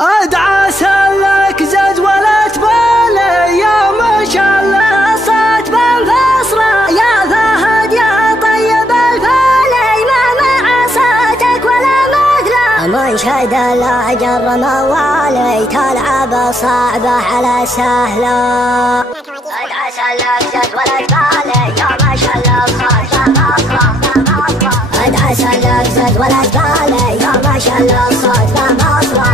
ادعى سلك زد ولا تبالي يا ما شاء الله صوت بنفصله يا فهد يا طيب الفالي ما مع صوتك ولا مثله منشد الاجر موالي تلعب صعبه على سهله ادعى سلك زد ولا تبالي يا ما شاء الله صوت بنفصله ادعى سلك زد ولا تبالي يا ما شاء الله صوت بنفصله